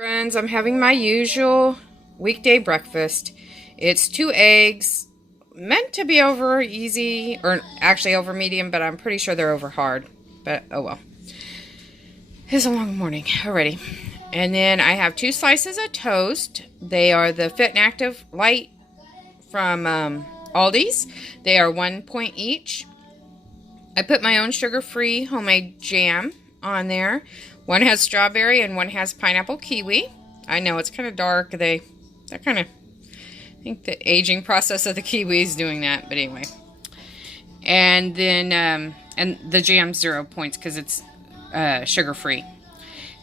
Friends, I'm having my usual weekday breakfast. It's 2 eggs, meant to be over easy, or actually over medium, but I'm pretty sure they're over hard. But oh well. It's a long morning already. And then I have 2 slices of toast. They are the Fit and Active Light from Aldi's. They are 1 point each. I put my own sugar-free homemade jam on there. One has strawberry and one has pineapple kiwi. I know it's kind of dark. They're kind of, I think the aging process of the kiwi is doing that, but anyway. And then, and the jam's 0 points because it's sugar-free.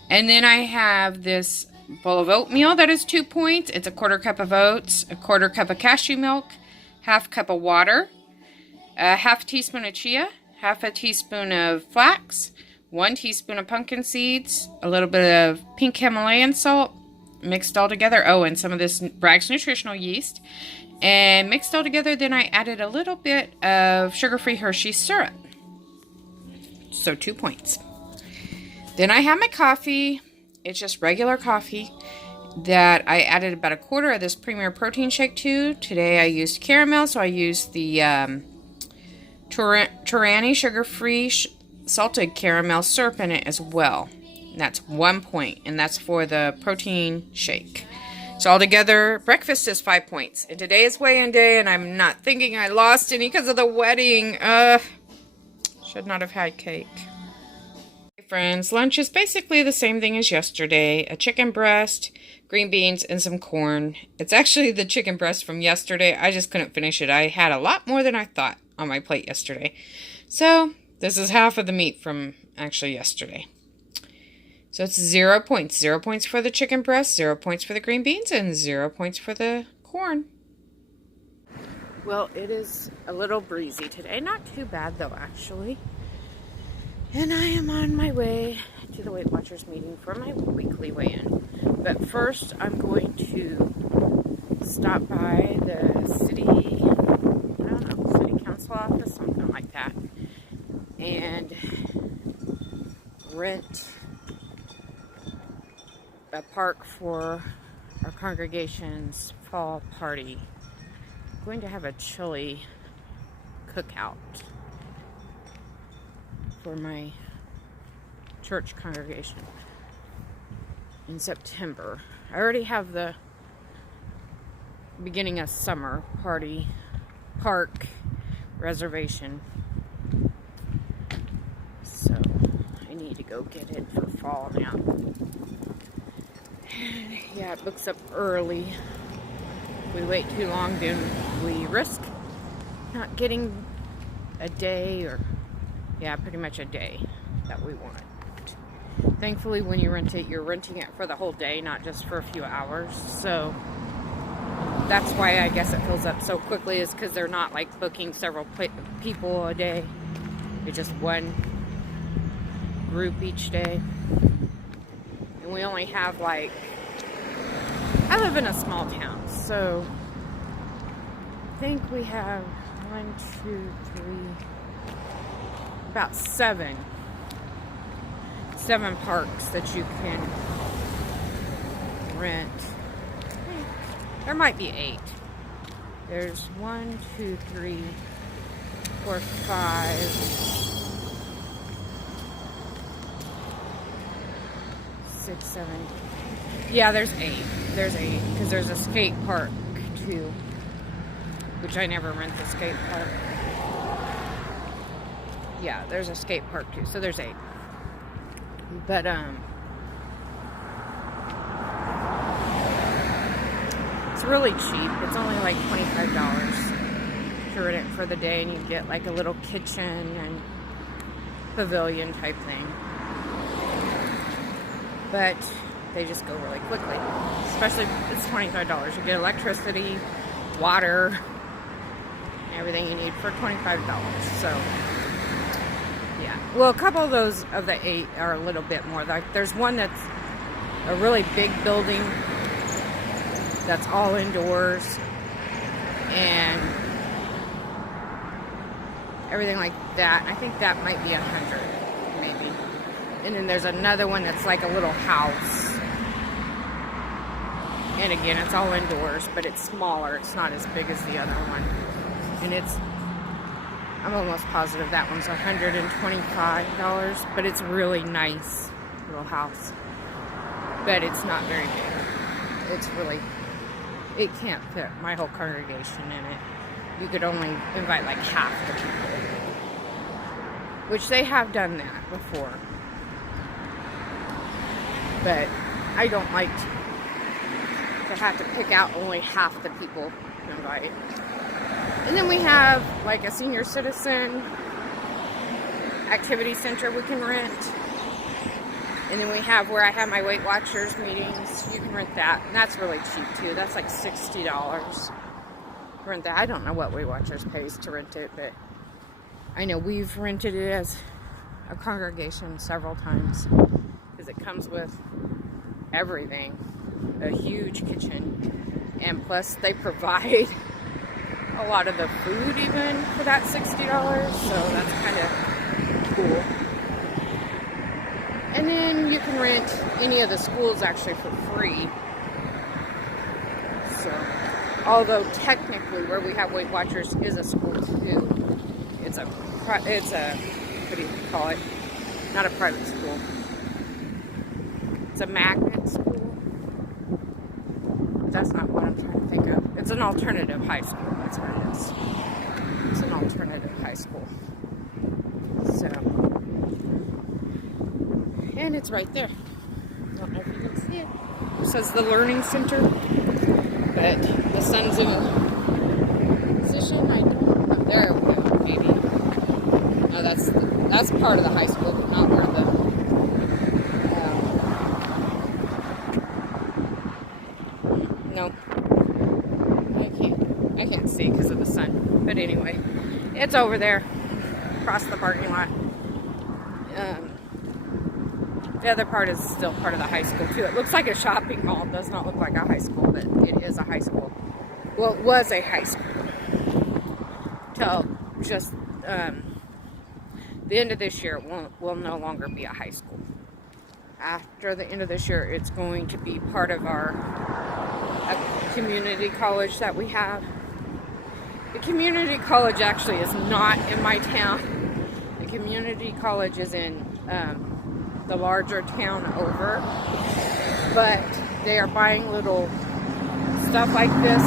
And then I have this bowl of oatmeal that is 2 points. It's a 1/4 cup of oats, a 1/4 cup of cashew milk, 1/2 cup of water, a 1/2 teaspoon of chia, 1/2 teaspoon of flax, 1 teaspoon of pumpkin seeds, a little bit of pink Himalayan salt, mixed all together. Oh, and some of this Bragg's Nutritional yeast. And mixed all together, then I added a little bit of sugar-free Hershey syrup. So 2 points. Then I have my coffee. It's just regular coffee that I added about a 1/4 of this Premier Protein Shake to. Today I used caramel, so I used the Torani sugar-free salted caramel syrup in it as well. And that's 1 point, and that's for the protein shake. So altogether, breakfast is 5 points. And today is weigh-in day, and I'm not thinking I lost any because of the wedding. Should not have had cake. Hey friends, lunch is basically the same thing as yesterday. A chicken breast, green beans, and some corn. It's actually the chicken breast from yesterday. I just couldn't finish it. I had a lot more than I thought on my plate yesterday. So this is half of the meat from actually yesterday. So it's 0 points. 0 points for the chicken breast, 0 points for the green beans, and 0 points for the corn. Well, it is a little breezy today. Not too bad though, actually. And I am on my way to the Weight Watchers meeting for my weekly weigh-in. But first, I'm going to stop by the city, I don't know, city council office, something like that, and rent a park for our congregation's fall party. I'm going to have a chili cookout for my church congregation in September. I already have the beginning of summer park reservation, so I need to go get it for fall now. Yeah, it books up early. If we wait too long, then we risk not getting a day, or yeah, pretty much a day that we want. Thankfully, when you rent it, you're renting it for the whole day, not just for a few hours. So that's why I guess it fills up so quickly, is because they're not like booking several people a day. It's just one group each day. And we only have like, I live in a small town, so I think we have 1, 2, 3, about 7 parks that you can rent. There might be 8. There's 1, 2, 3, 4, 5, 6, 7. Yeah, there's 8. There's 8 because there's a skate park too, which I never rent the skate park. Yeah, there's a skate park too, so there's 8. But it's really cheap. It's only like $25 to rent it for the day, and you get like a little kitchen and pavilion type thing. But they just go really quickly. Especially if it's $25. You get electricity, water, everything you need for $25. So yeah. Well, a couple of those of the 8 are a little bit more. Like there's one that's a really big building that's all indoors and everything like that. I think that might be 100, maybe. And then there's another one that's like a little house And again, it's all indoors, but it's smaller. It's not as big as the other one. And I'm almost positive that one's $125, but it's really nice little house. But it's not very big. It can't fit my whole congregation in it. You could only invite like half the people, which they have done that before. But I don't like to have to pick out only half the people to invite. And then we have like a senior citizen activity center we can rent. And then we have where I have my Weight Watchers meetings. You can rent that. And that's really cheap too. That's like $60. Rent that. I don't know what Weight Watchers pays to rent it, but I know we've rented it as a congregation several times because it comes with everything. A huge kitchen. And plus they provide a lot of the food even for that $60. So that's kind of cool. And then you can rent any of the schools actually for free. So, although technically where we have Weight Watchers is a school too. It's a what do you call it? Not a private school. It's a magnet school. But that's not what I'm trying to think of. It's an alternative high school. That's what it is. It's an alternative high school. So. And it's right there. I don't know if you can see it. It says the Learning Center. But the sun's in position. I don't know. There we go, maybe. No, that's part of the high school, but not where the no. I can't see because of the sun. But anyway, it's over there. Across the parking lot. The other part is still part of the high school too. It looks like a shopping mall. It does not look like a high school, but it is a high school. Well, it was a high school till just the end of this year. It will no longer be a high school. After the end of this year, it's going to be part of our community college that we have. The community college actually is not in my town. The community college is in the larger town over, but they are buying little stuff like this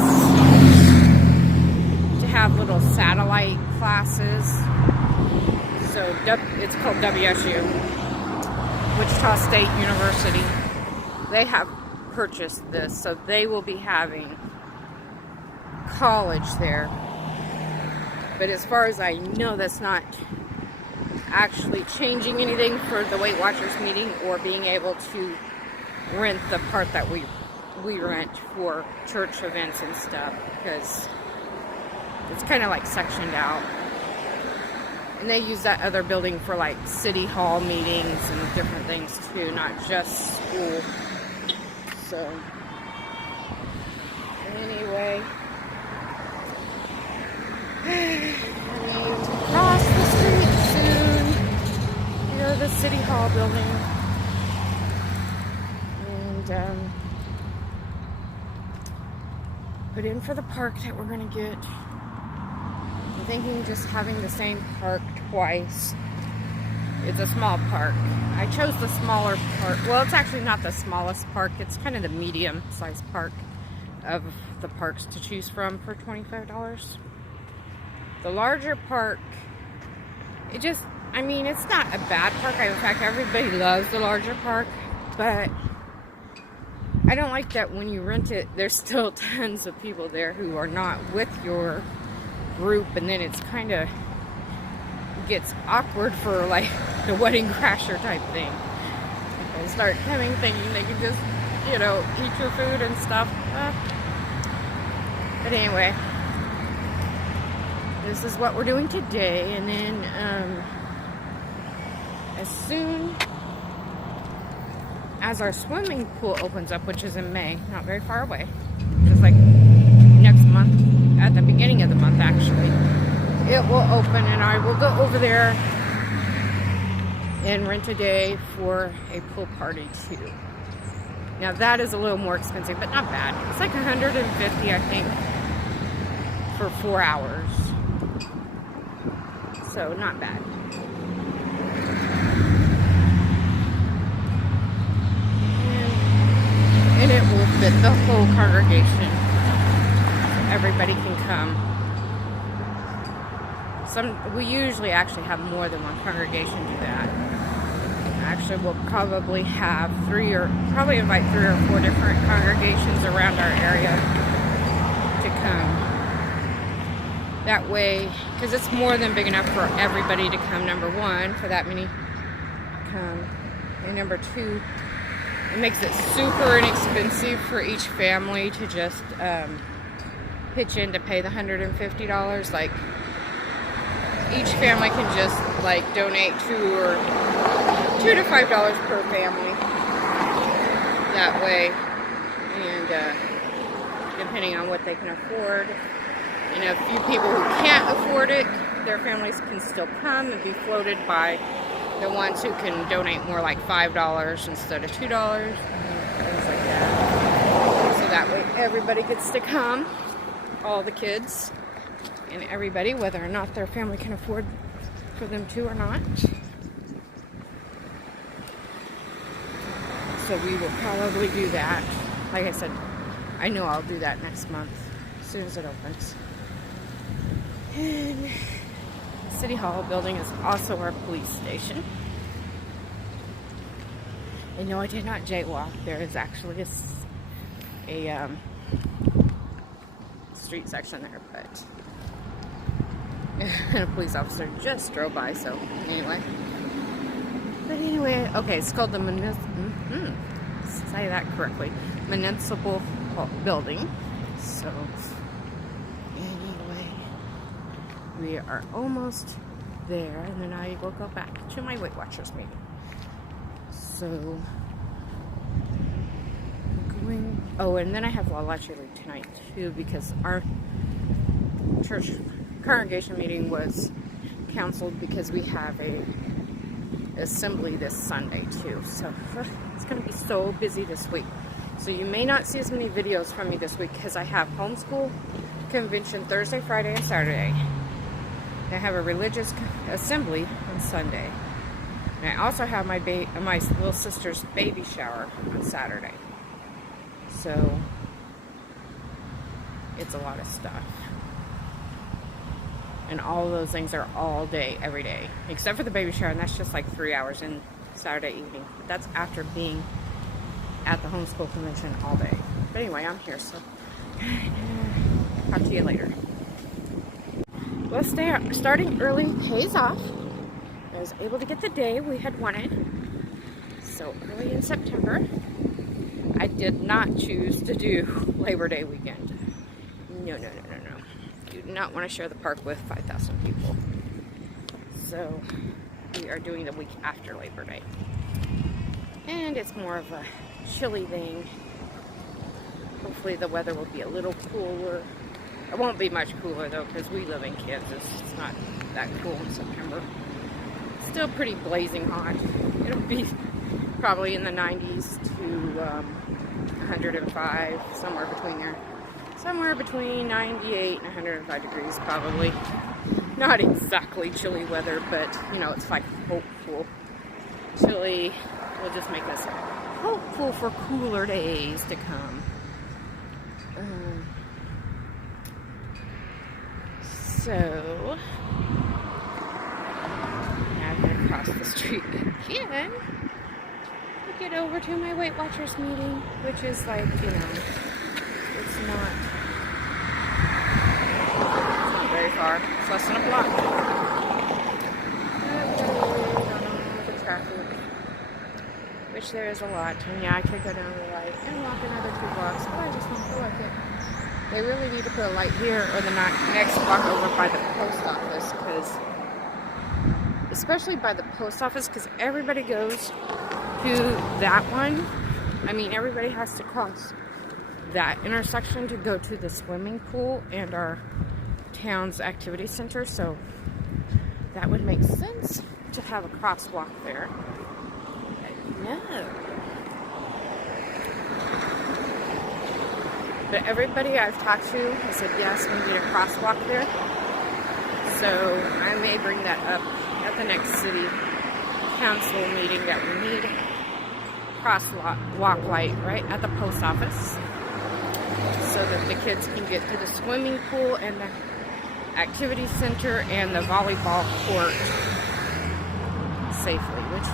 to have little satellite classes. So it's called WSU, Wichita State University. They have purchased this, so they will be having college there. But as far as I know, that's not actually changing anything for the Weight Watchers meeting or being able to rent the part that we rent for church events and stuff, because it's kind of like sectioned out. And they use that other building for like city hall meetings and different things too, not just school. So anyway, I need to cross the street soon. Go to the city hall building. And put in for the park that we're going to get. I'm thinking just having the same park twice. It's a small park. I chose the smaller park. Well, it's actually not the smallest park. It's kind of the medium-sized park of the parks to choose from for $25. The larger park, it's not a bad park. In fact, everybody loves the larger park, but I don't like that when you rent it, there's still tons of people there who are not with your group, and then it's kind of gets awkward for like the wedding crasher type thing. People start coming thinking they can just, eat your food and stuff. But anyway, this is what we're doing today, and then as soon as our swimming pool opens up, which is in May, not very far away, just like next month, at the beginning of the month actually, it will open, and I will go over there and rent a day for a pool party too. Now that is a little more expensive, but not bad. It's like $150, I think, for 4 hours. So not bad. And it will fit the whole congregation. Everybody can come. We usually actually have more than one congregation do that. Actually, we'll probably have invite 3 or 4 different congregations around our area to come. That way, because it's more than big enough for everybody to come, number one, for that many come. And number two, it makes it super inexpensive for each family to just pitch in to pay the $150. Like, each family can just like donate $2 to $5 per family that way, and depending on what they can afford. And a few people who can't afford it, their families can still come and be floated by the ones who can donate more, like $5 instead of $2, and things like that. So that way everybody gets to come, all the kids and everybody, whether or not their family can afford for them to or not. So we will probably do that. Like I said, I know I'll do that next month as soon as it opens. And City Hall building is also our police station. And no, I did not jaywalk. There is actually a street section there, but and a police officer just drove by, so anyway. But anyway, okay, it's called the say that correctly, Municipal Building. So anyway, we are almost there, and then I will go back to my Weight Watchers meeting. So and then I have La Leche League tonight too, because our church congregation meeting was canceled because we have a assembly this Sunday too. So it's going to be so busy this week. So you may not see as many videos from me this week because I have homeschool convention Thursday, Friday, and Saturday. I have a religious assembly on Sunday. And I also have my little sister's baby shower on Saturday. So it's a lot of stuff. And all of those things are all day, every day. Except for the baby shower, and that's just like 3 hours in Saturday evening. But that's after being at the homeschool convention all day. But anyway, I'm here, so talk to you later. Well, starting early pays off. I was able to get the day we had wanted. So early in September. I did not choose to do Labor Day weekend. No. Do not want to share the park with 5,000 people. So we are doing the week after Labor Day. And it's more of a chilly thing. Hopefully the weather will be a little cooler. It won't be much cooler though, because we live in Kansas. It's not that cool in September. Still pretty blazing hot. It'll be probably in the 90s to 105, somewhere between there. Somewhere between 98 and 105 degrees probably. Not exactly chilly weather, but you know, it's like hopeful. Chilly will just make us hopeful for cooler days to come. So now I'm gonna cross the street again to get over to my Weight Watchers meeting, which is like, you know, it's not very far. It's less than a block. The traffic, which there is a lot. And yeah, I could go down the light and walk another 2 blocks, but I just don't feel like it. They really need to put a light here or the next block over by the post office, because especially by the post office, because everybody goes to that one. I mean, everybody has to cross that intersection to go to the swimming pool and our town's activity center, so that would make sense to have a crosswalk there. But no. But everybody I've talked to has said yes, we need a crosswalk there. So I may bring that up at the next city council meeting, that we need crosswalk light right at the post office so that the kids can get to the swimming pool and the activity center and the volleyball court safely. Which,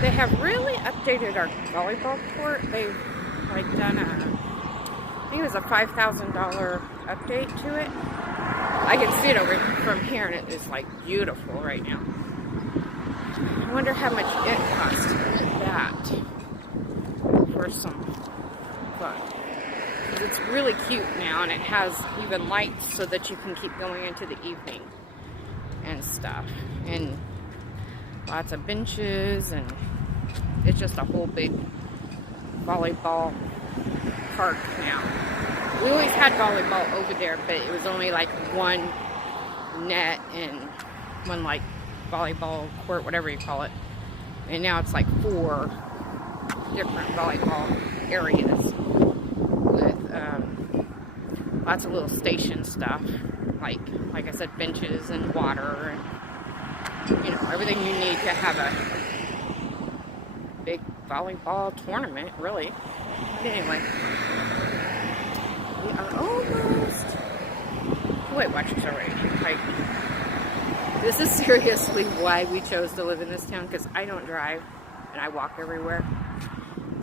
they have really updated our volleyball court. They've like done a, I think it was a $5,000 update to it. I can see it over from here, and it is like beautiful right now. I wonder how much it costs to rent that for some fun. Because it's really cute now, and it has even lights so that you can keep going into the evening and stuff. And lots of benches, and it's just a whole big volleyball park now. We always had volleyball over there, but it was only like one net and one like volleyball court, whatever you call it. And now it's like 4 different volleyball areas with lots of little station stuff, like I said, benches and water and, you know, everything you need to have a big volleyball tournament, really. But anyway, we are almost Weight Watchers already. Like, this is seriously why we chose to live in this town, because I don't drive and I walk everywhere.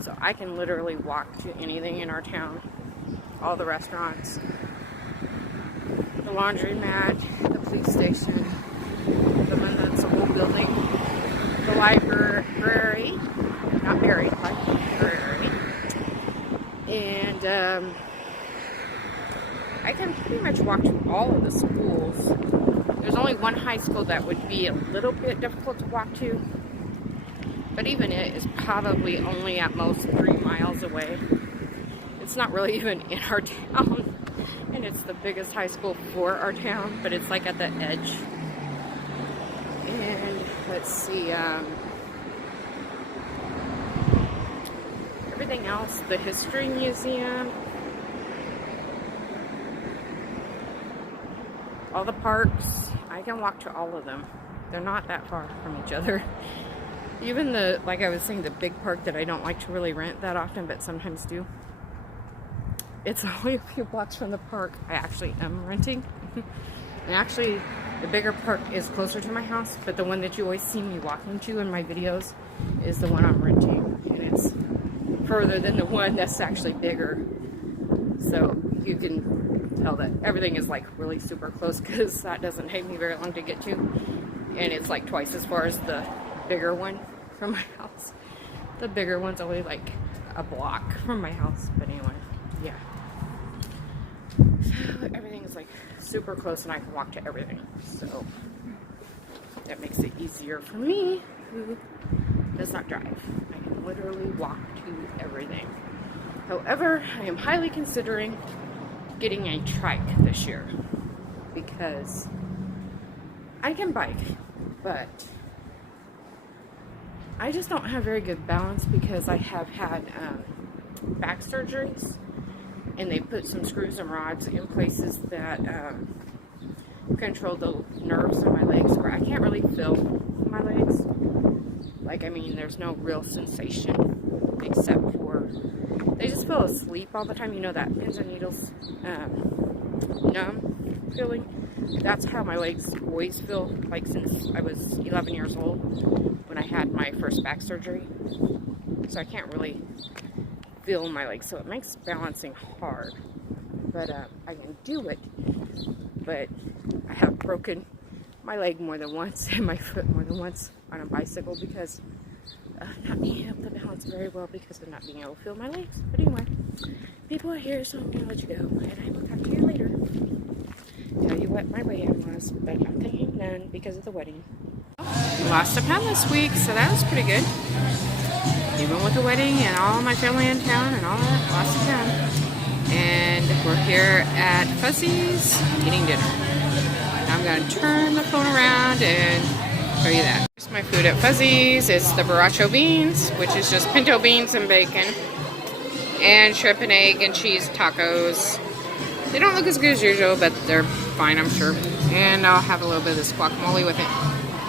So I can literally walk to anything in our town. All the restaurants, the laundromat, the police station, the municipal building, the library, not buried, library, and I can pretty much walk to all of the schools. There's only one high school that would be a little bit difficult to walk to, but even it is probably only at most 3 miles away. It's not really even in our town, and it's the biggest high school for our town, but it's like at the edge. And let's see, everything else, the History Museum, all the parks, I can walk to all of them. They're not that far from each other. Even the, like I was saying, the big park that I don't like to really rent that often, but sometimes do. It's only a few blocks from the park I actually am renting. And actually, the bigger park is closer to my house, but the one that you always see me walking to in my videos is the one I'm renting. And it's further than the one that's actually bigger. So you can tell that everything is like really super close, because that doesn't take me very long to get to. And it's like twice as far as the bigger one from my house. The bigger one's only like a block from my house. But anyway, yeah. So everything is like super close, and I can walk to everything. So that makes it easier for me who does not drive. I can literally walk to everything. However, I am highly considering getting a trike this year, because I can bike, but I just don't have very good balance, because I have had back surgeries, and they put some screws and rods in places that control the nerves in my legs, where I can't really feel my legs. Like, I mean, there's no real sensation except for they just feel asleep all the time. You know, that pins and needles numb feeling? That's how my legs always feel, like since I was 11 years old when I had my first back surgery. So I can't really feel my legs, so it makes balancing hard. But I can do it. But I have broken my leg more than once and my foot more than once on a bicycle, because of not being able to balance very well, because of not being able to feel my legs. But anyway, people are here, so I'm going to let you go, and I will talk to you later. Tell you what my weigh-in was, but I'm thinking none because of the wedding. Lost a pound this week, so that was pretty good. Even with the wedding and all my family in town and all that, lost a pound. And we're here at Fuzzy's eating dinner. I'm going to turn the phone around and show you that. Here's my food at Fuzzy's. It's the borracho beans, which is just pinto beans and bacon. And shrimp and egg and cheese tacos. They don't look as good as usual, but they're fine, I'm sure. And I'll have a little bit of this guacamole with it.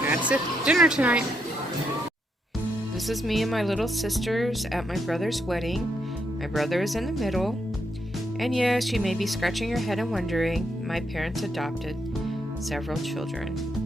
That's it. Dinner tonight. This is me and my little sisters at my brother's wedding. My brother is in the middle. And yes, you may be scratching your head and wondering, my parents adopted several children.